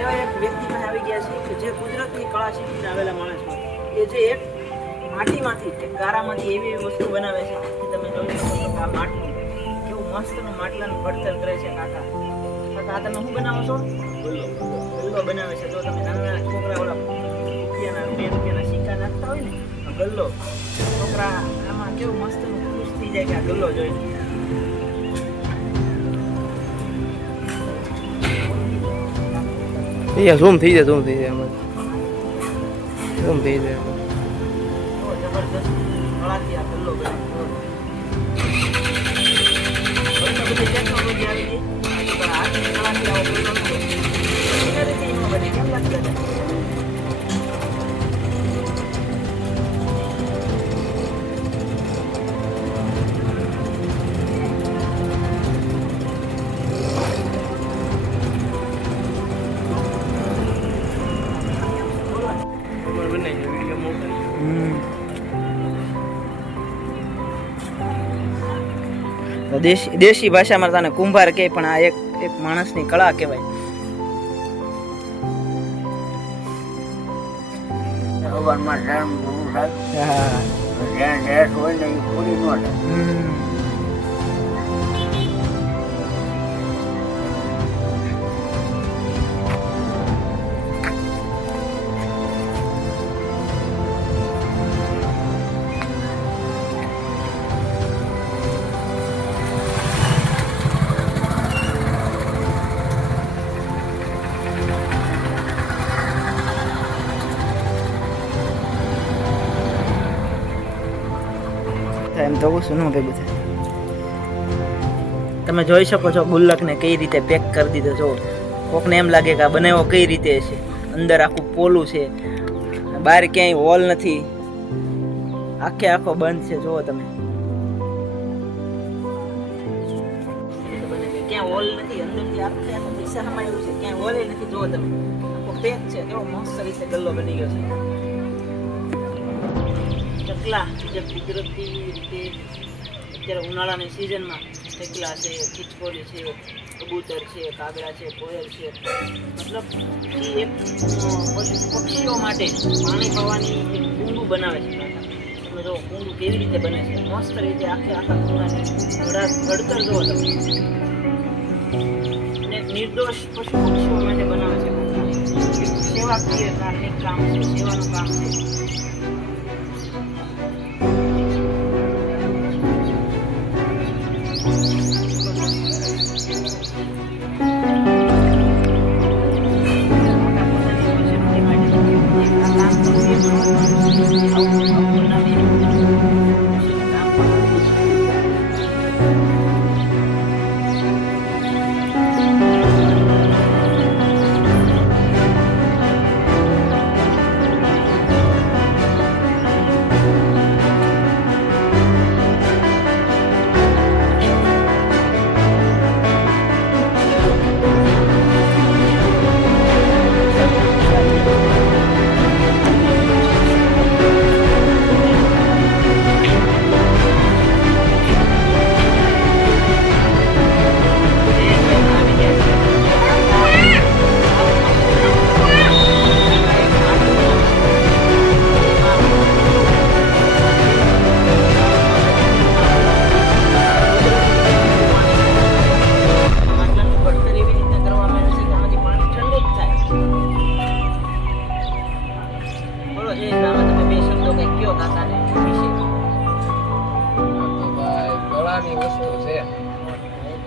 એવા એક વ્યક્તિ પાસે આવી ગયા છે કે જે કુદરતની કળા શીખીને આવેલા માણસ હોય કે જે એક માટીમાંથી એક ગારામાંથી એવી એવી વસ્તુ બનાવે છે કે તમે જોઈ શકો છો કે આ માટલું કેવું મસ્તનું માટલાનું ઘડતર કરે છે કાકા. કાકા તમે શું બનાવો છો? ગલ્લો બનાવે છે. જો તમે નાના છોકરા ઓલા રૂપિયાના 2 રૂપિયાના સિક્કા નાખતા હોય ને ગલ્લો, છોકરા આમાં કેવું મસ્તનું ખુશ થઈ જાય કે આ ગલ્લો જોઈને. અહીંયા ઝૂમ થઈ જાય આમાં ઝૂમ થઈ જાય. જબરદસ્ત કળાથી આ ગલ્લો બનાવ્યો. બધી ટેકનોલોજી આવી ગઈ પણ આજની કળાથી આવો ગલ્લો ન બને. કેમ લાગતું છે? દેશી ભાષામાં તને કુંભાર કહે પણ આ એક માણસની કળા કહેવાય. હવારમાં ધ્યાન પૂરું થાય. જ્યાં ગેસ હોય ને એ પૂરી ન થાય. એમ તો શું ભેગું થાય. તમે જોઈ શકો છો ગુલ્લકને કઈ રીતે પેક કરી દીધો છો. કોકને એમ લાગે કે આ બનાવ્યો કઈ રીતે છે. અંદર આખું પોલું છે, બહાર ક્યાંય હોલ નથી, આખો બંધ છે. જુઓ તમે ક્યાં હોલ નથી, અંદરથી આખો દિશામાં આવ્યું છે, ક્યાંય હોલ નથી. જુઓ તમે આખો પેક છે. કેવો મસ્ત રીતે ગલ્લો બની ગયો છે. ચકલા જે કુદરતી રીતે અત્યારે ઉનાળાની સિઝનમાં ચકલા છે, ખીચકોલી છે, કબૂતર છે, કાગડા છે, કોયલ છે, મતલબ એ એક પક્ષીઓ માટે પાણી પીવાની એક કુંડું બનાવે છે. તમે જો કુંડું કેવી રીતે બને છે, મસ્ત રીતે આખા કુંડાની ઘડતર જુઓ તમે. અને નિર્દોષ પશુ પક્ષીઓ માટે બનાવે છે. સેવાકીય કામ છે, સેવાનું કામ છે.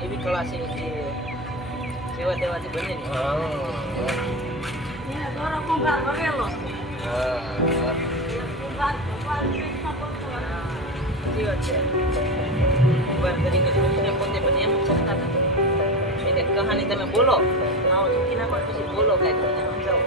એવી કળા છે કે સેવા દેવાથી બને ને. કહાની તમે બોલો, ચૂકી નાખો પછી બોલો કઈ સમજાવો.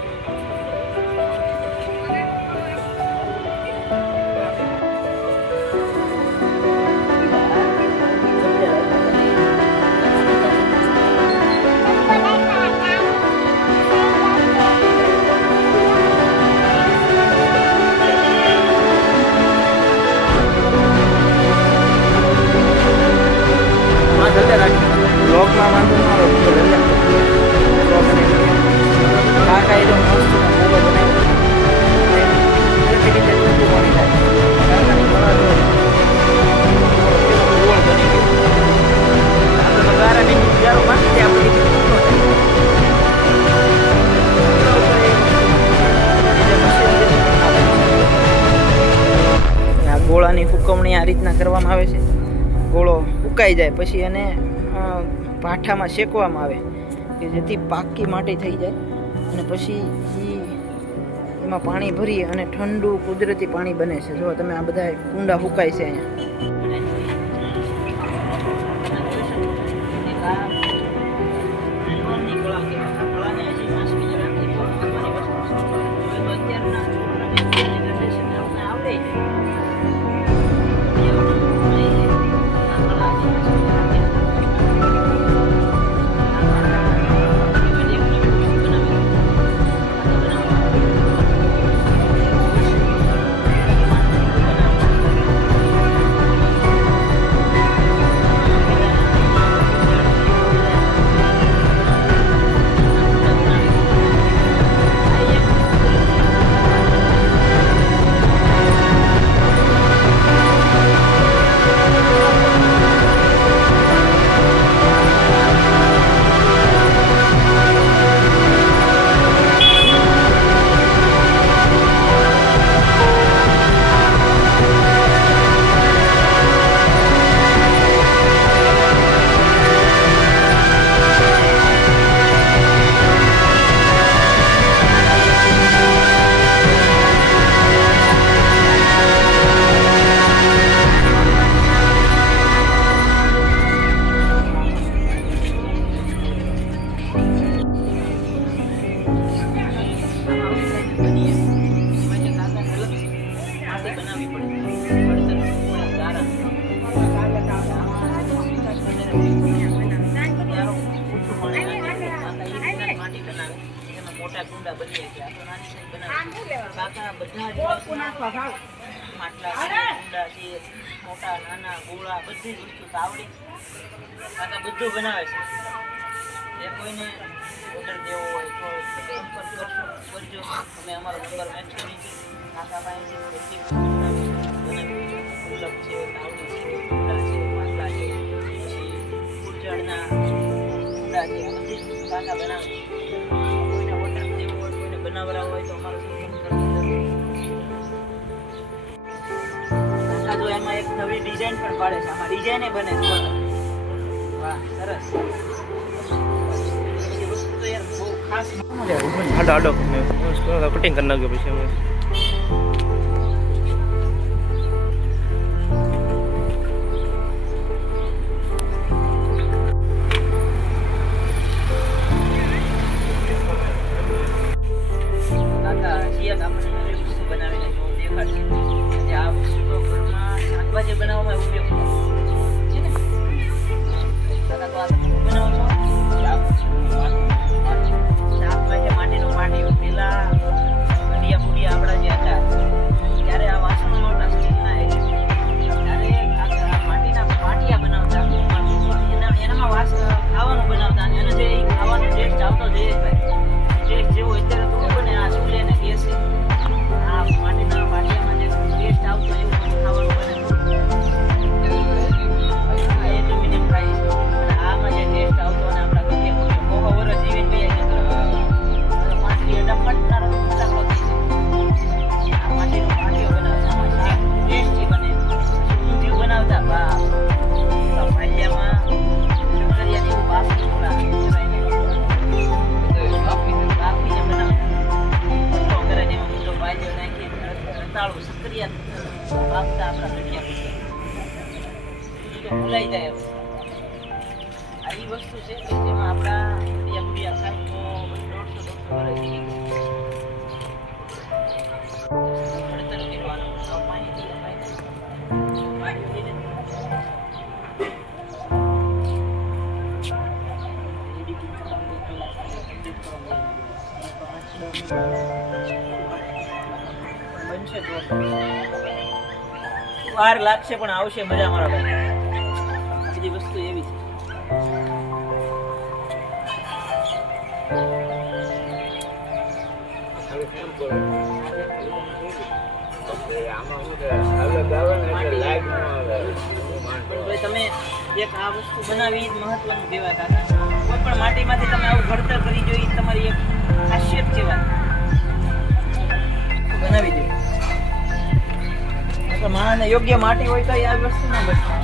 બ્લોકમાં વાંધો ના આવે. રીતના કરવામાં આવે છે. ગોળો ઉકાઈ જાય પછી એને ભાઠામાં શેકવામાં આવે કે જેથી પાકી માટી થઈ જાય અને પછી એમાં પાણી ભરી અને ઠંડુ કુદરતી પાણી બને છે. જો તમે આ બધા કુંડા સુકાય છે મોટા કુંડા બની ગયા તો નાની સાઈઝ બનાવે કાકા બધા જ માટલા કુંડા છે મોટા નાના ગોળા બધી જ વસ્તુ તો આવડે કાકા બધું બનાવે છે. જે કોઈને ઓર્ડર દેવો હોય તો સંપર્ક કરજો. અમે અમારો નંબર મેન્શન નીચે કાકા પાસે બધી વસ્તુ બનાવી ગુલાબ છે તાવડી છે કુંડા છે માટલા છે પછી ફૂલઝાડના કુંડા છે આ બધી જ કાકા બનાવે છે. બનાવરા હોય તો અમારો કાકા જો એમાં એક નવી ડિઝાઇન પણ પાડે છે. આમાં ડિઝાઇન બને છે. વાહ સરસ. એ વસ્તુ તો યાર બહુ ખાસ આડો કટિંગ કરી નાખ્યો પછી અમે બનાવવામાં ઉપયોગ છે ને માટીનું પાણી પેલા બુડિયા આપણા જે હતા ત્યારે આ વાસણો નહોતા સ્ટીલના ત્યારે માટીના પાટિયા બનાવતા એનામાં ખાવાનું બનાવતા અને એનો જે ખાવાનો ટેસ્ટ આવતો જયેશભાઈ ટેસ્ટ જેવો અત્યારે તો બને આ ચૂલે ને ગેસ આ માટીના પાટિયામાં જે ટેસ્ટ આવતો એવું ખાવાનું બને. ભૂલાઈ જાય આવી વસ્તુ છે કે જેમાં આપણા બુડિયા ખાય તો 150 બનશે તો વાર લાગશે પણ આવશે મજા મારા ભાઈ. બધી વસ્તુ એવી છે. તમે એક આ વસ્તુ બનાવી મહત્વનું કહેવાય કાકા. કોઈ પણ માટીમાંથી તમે આવું ઘડતર કરી જોઈ તમારી એક ખાસિયત કહેવાય. બનાવી દો માણસને અને યોગ્ય માટી હોય તો આ વસ્તુ ના બને